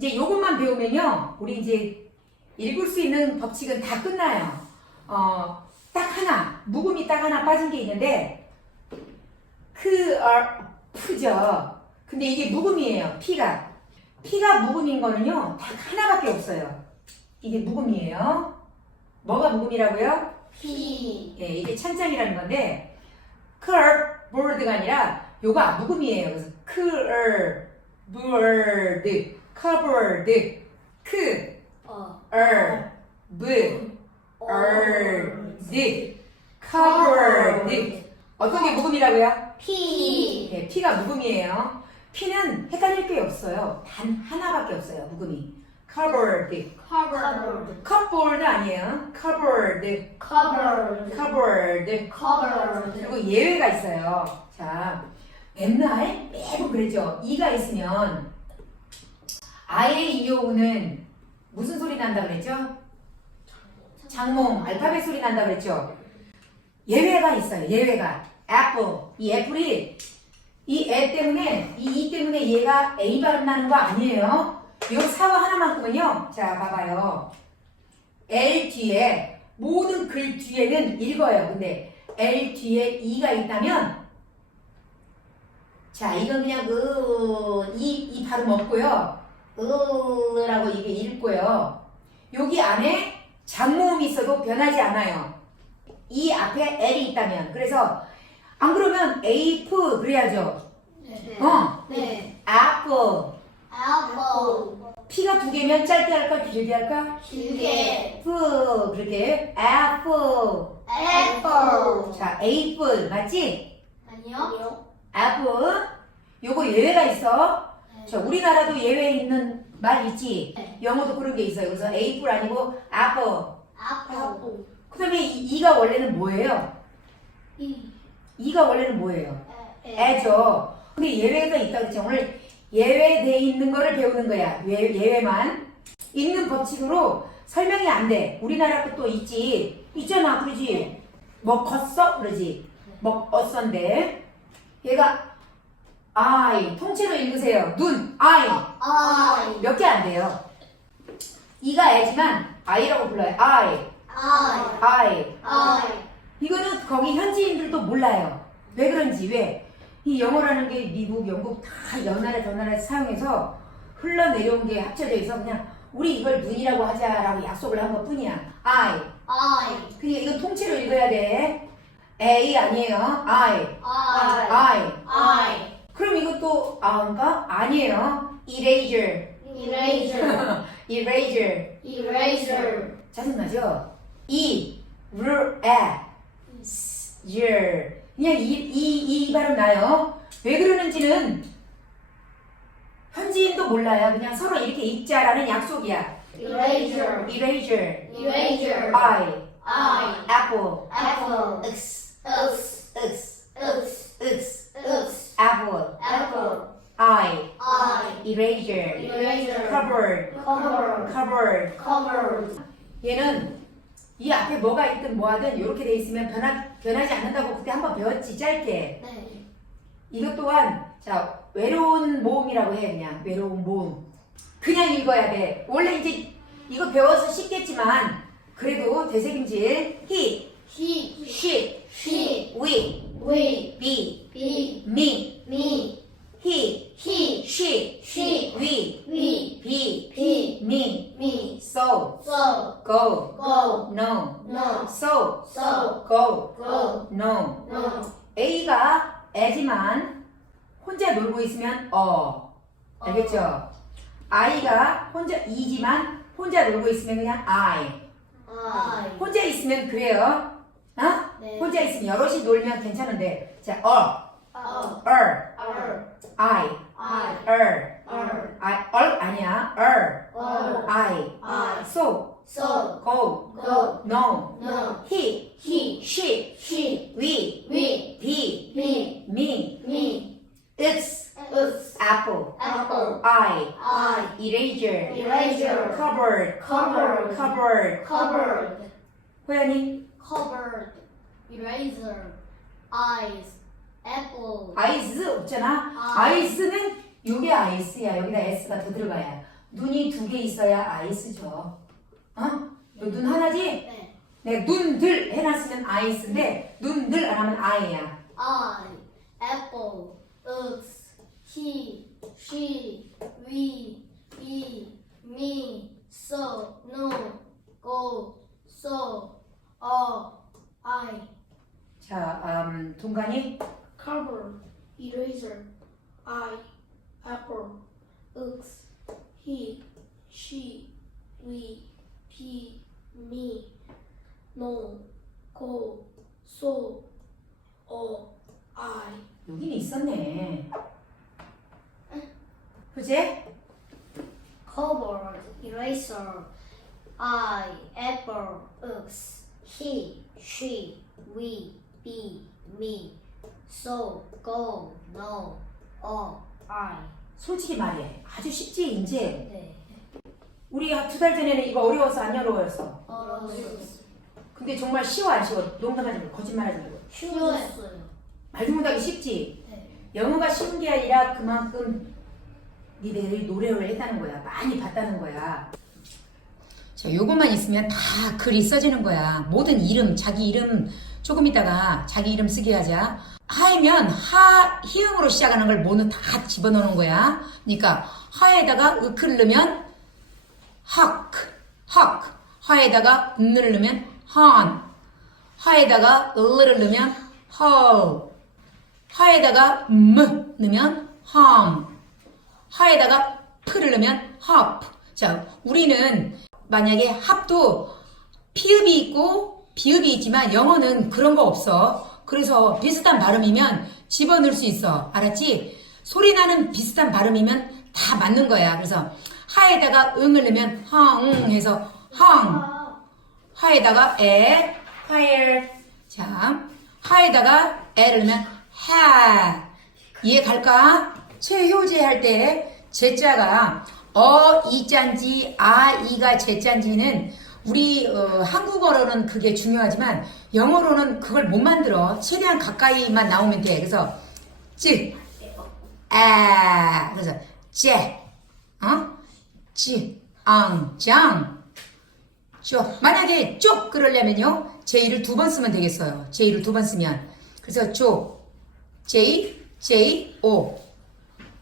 이제 요것만 배우면요. 우리 이제 읽을 수 있는 법칙은 다 끝나요. 어, 딱 하나, 묵음이 딱 하나 빠진 게 있는데, 그, 어, 푸죠. 근데 이게 묵음이에요, 피가. 피가 묵음인 거는요, 딱 하나밖에 없어요. 이게 묵음이에요. 뭐가 묵음이라고요? P 예, 이게 찬장이라는 건데, curve board가 아니라, 요가 묵음이에요. 그래서, curve board, covered, 크, 어 er, b, 어 드, covered. 어떤 게 묵음이라고요? P 네, P가 묵음이에요. P는 헷갈릴 게 없어요. 단 하나밖에 없어요. 묵음이. covered. covered cupboard 아니에요. covered. covered covered. covered 그리고 예외가 있어요. 자, 맨날 매번 그랬죠. 이가 있으면 아의 이오우는 무슨 소리 난다 그랬죠? 장몽, 알파벳 소리 난다 그랬죠? 예외가 있어요. 예외가. 애플. 이 애플이 이 애 때문에 이 이 때문에 얘가 A 발음 나는 거 아니에요. 요 사과 하나만큼은요. 자, 봐봐요. L 뒤에 모든 글 뒤에는 읽어요. 근데 L 뒤에 E가 있다면 자, 이건 그냥 으, 이, 이 발음 없고요. 으라고 이게 읽고요. 여기 안에 장모음이 있어도 변하지 않아요. 이 앞에 L이 있다면. 그래서 안 그러면 에이프 그래야죠. 네. 어, 네 apple. apple P가 두 개면 짧게 할까 길게 할까? 길게 프 그렇게 apple. apple 자, apple 맞지? 아니요 apple. 요거 예외가 있어. 네. 자, 우리나라도 예외 있는 말 있지? 네. 영어도 그런 게 있어요. 그래서 apple 아니고 apple. apple 그 다음에 이가 원래는 뭐예요? E 이가 원래는 뭐예요? 에 애죠. 근데 예외가 있다 그랬죠. 오늘 예외돼 있는 거를 배우는 거야. 예, 예외만. 있는 법칙으로 설명이 안 돼. 우리나라 것도 있지. 있잖아. 그러지. 먹었어? 그러지. 먹었어인데. 얘가 I. 통째로 읽으세요. 눈. I. I 몇 개 안 돼요. 이가 애지만 I라고 불러요. I. I I. I 이거는 거기 현지인들도 몰라요. 왜 그런지 왜? 이 영어라는 게 미국, 영국 다 연나라 전나라에서 사용해서 흘러내려온 게 합쳐져 있어 그냥 우리 이걸 눈이라고 하자라고 약속을 한 것 뿐이야. I. I 그냥 이거 통째로 읽어야 돼. A 아니에요. I. I I. I 그럼 이것도 아인가? 아니에요. Eraser. eraser Eraser. eraser 짜증나죠? E. R. A. yer. 그냥 이, 이, 이 발음 나요. 왜 그러는지는 현지인도 몰라요. 그냥 서로 이렇게 읽자라는 약속이야. eraser Eraser. eraser I. I Apple. apple. X X. X X. X Apple. apple I. I Eraser. Covered. cover Covered. covered 얘는 이 앞에 뭐가 있든 뭐하든 이렇게 돼 있으면 변하, 변하지 않는다고 그때 한번 배웠지 짧게. 네. 이것 또한 자 외로운 모음이라고 해 그냥. 외로운 모음. 그냥 읽어야 돼. 원래 이제 이거 배워서 쉽겠지만 그래도 되새김질. He, he. She, she. We, we. Be, be. Me. Me. He, he she, she we, we be, be me me so, so go, go no no so, so go, go no. no. A가 애지만 혼자 놀고 있으면 어. 알겠죠? I가 혼자 이지만 혼자 놀고 있으면 그냥 I. I. 혼자 있으면 그래요? 어? 네. 혼자 있으면 여럿이 놀면 괜찮은데. 자 어, uh er, R I, I er R I, 얼 아니야 er, R I I so, so go, go no no he, he she, she we, we be, me me me it's it's apple apple I, I eraser eraser covered, covered covered. covered 호연이 covered eraser eyes apple 아이스 없잖아. 아. 아이스는 요게 아이스야. 여기다 S가 더 들어가야. 눈이 두 개 있어야 아이 쓰죠. 어? 너 눈 하나지? 네. 내가 눈들 해놨으면 아이스인데 눈들 안 하면 아이야. I, apple, us, he, she, we, be, me, so, no, go, so, all, I. 자, 음, 동간이 cover, eraser, I, apple, us, he, she, we, he, me, no, go, so, all, I. 여기는 있었네. 그지? Cover, eraser, I, apple, us, he, she, we, be, me, So, go, no, all, I. 솔직히 말해. 아주 쉽지 이제. 네. 우리 두 달 전에는 이거 어려워서 안 어려워였어. 어려웠어요. 근데 정말 쉬워 안 쉬워? 농담하지 말고 거짓말하지 말고. 쉬웠어요. 말도 못하기 쉽지. 네. 영어가 쉬운 게 아니라 그만큼 니들이 노력을 했다는 거야. 많이 봤다는 거야. 자, 요것만 있으면 다 글이 써지는 거야. 모든 이름, 자기 이름 조금 있다가 자기 이름 쓰게 하자. 하이면 하, 히음으로 시작하는 걸 모두 다 집어넣는 거야. 그러니까 하에다가 으크를 넣으면 학, 학. 하에다가 음을 넣으면 한. 하에다가 을을 넣으면 헐. 하에다가 음 넣으면 함. 하에다가 프를 넣으면 합. 자, 우리는 만약에 합도 피읍이 있고 비읍이 있지만 영어는 그런 거 없어. 그래서 비슷한 발음이면 집어넣을 수 있어. 알았지? 소리 나는 비슷한 발음이면 다 맞는 거야. 그래서 하에다가 응을 넣으면 항 해서 항. 하에다가 에, 하엘. 자, 하에다가 에를 넣으면 하. 이해 갈까? 최효제 할 때 제자가 어, 이자인지 아, 이가 제자인지는 우리 어, 한국어로는 그게 중요하지만 영어로는 그걸 못 만들어. 최대한 가까이만 나오면 돼. 그래서 찌, 아, 그래서 제, 어? 지, 앙, 장. 쪽. 만약에 쪽 그러려면요. J를 두 번 쓰면 되겠어요. J를 두 번 쓰면. 그래서 쪽. J, J, O.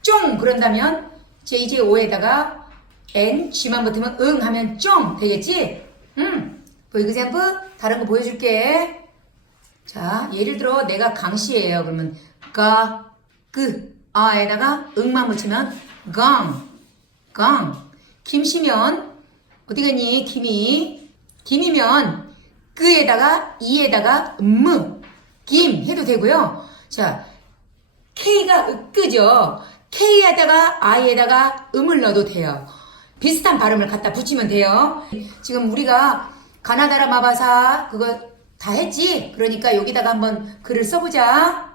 쫑 그런다면 J, J, O에다가 N, G만 붙으면 응 하면 쫑 되겠지? 응. For example, 다른 거 보여줄게. 자, 예를 들어 내가 강씨예요. 그러면 가, 그, 아에다가 응만 붙이면 강, 강. 김씨면 어디 갔니? 김이. 김이면 그에다가 이에다가 음, 김 해도 되고요. 자, K가 으끄죠. K에다가 I에다가 음을 넣어도 돼요. 비슷한 발음을 갖다 붙이면 돼요. 지금 우리가 가나다라 마바사 그거 다 했지? 그러니까 여기다가 한번 글을 써보자.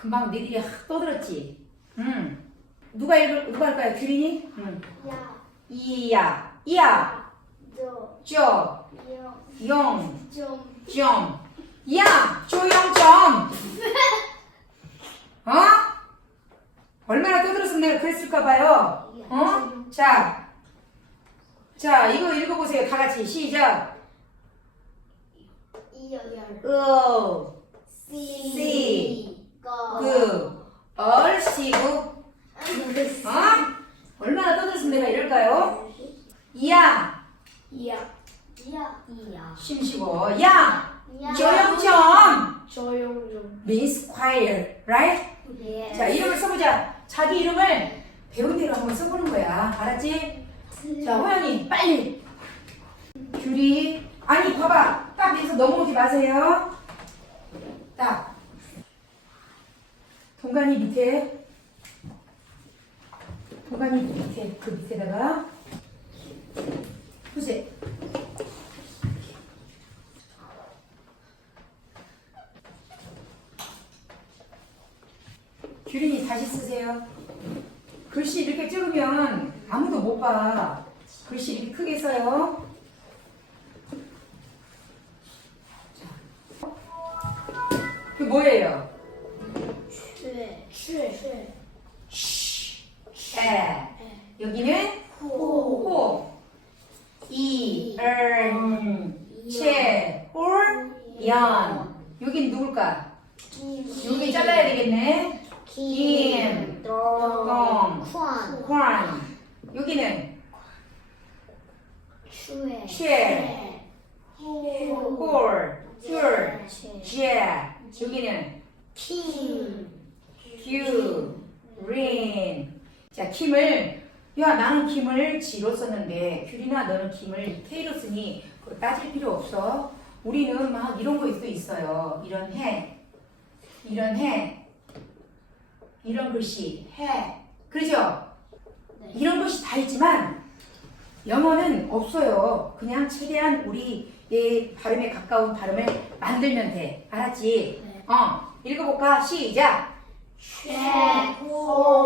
금방 니들이 확 떠들었지? 응. 누가 읽을, 누가 할까요? 규린이? 응. 야, 이야, 이야, 저, 쪼, 영, 용, 좀, 좀. 야, 조용 좀. 어? 얼마나 떠들었으면 내가 그랬을까 봐요. 어? 자, 자, 이거 읽어보세요. 다 같이 시작. 이열, 으, 씨, 씨, 거, 그, 얼씨구. 어? 얼마나 떠들었으면 내가 이럴까요? 이야, 이야, 이야, 이야, 심시고. 야, 이야, 조용 좀. 조용 좀. means quiet, right? 예. 자, 이름을 써보자. 자기 이름을 배운 대로 한번 써보는 거야. 알았지? 자, 호연이 빨리. 귤이 아니 봐봐. 딱 여기서 넘어오지 마세요. 딱. 동간이 밑에. 동간이 밑에 그 밑에다가 후세. 규린이 다시 쓰세요. 글씨 이렇게 찍으면 아무도 못 봐. 글씨 이렇게 크게 써요. 그 뭐예요? 쉐. 쉐. 에. 여기는 호. 호. 이, 을, 채, 홀, 연. 여긴 누굴까? 여기 잘라야 되겠네. 김, 동, 관. 관. 여기는 쉐. 채, 홀, 줄, 제. 여기는 킴. 규, 린. 자, 킴을, 야, 나는 킴을 G로 썼는데, 귤이나 너는 킴을 K로 쓰니, 그거 따질 필요 없어. 우리는 막 이런 거 수도 있어요. 이런 해, 이런 해, 이런 글씨, 해. 그죠? 네. 이런 것이 다 있지만, 영어는 없어요. 그냥 최대한 우리의 발음에 가까운 발음을 만들면 돼. 알았지? 네. 어, 읽어볼까? 시작! 쉐. 호.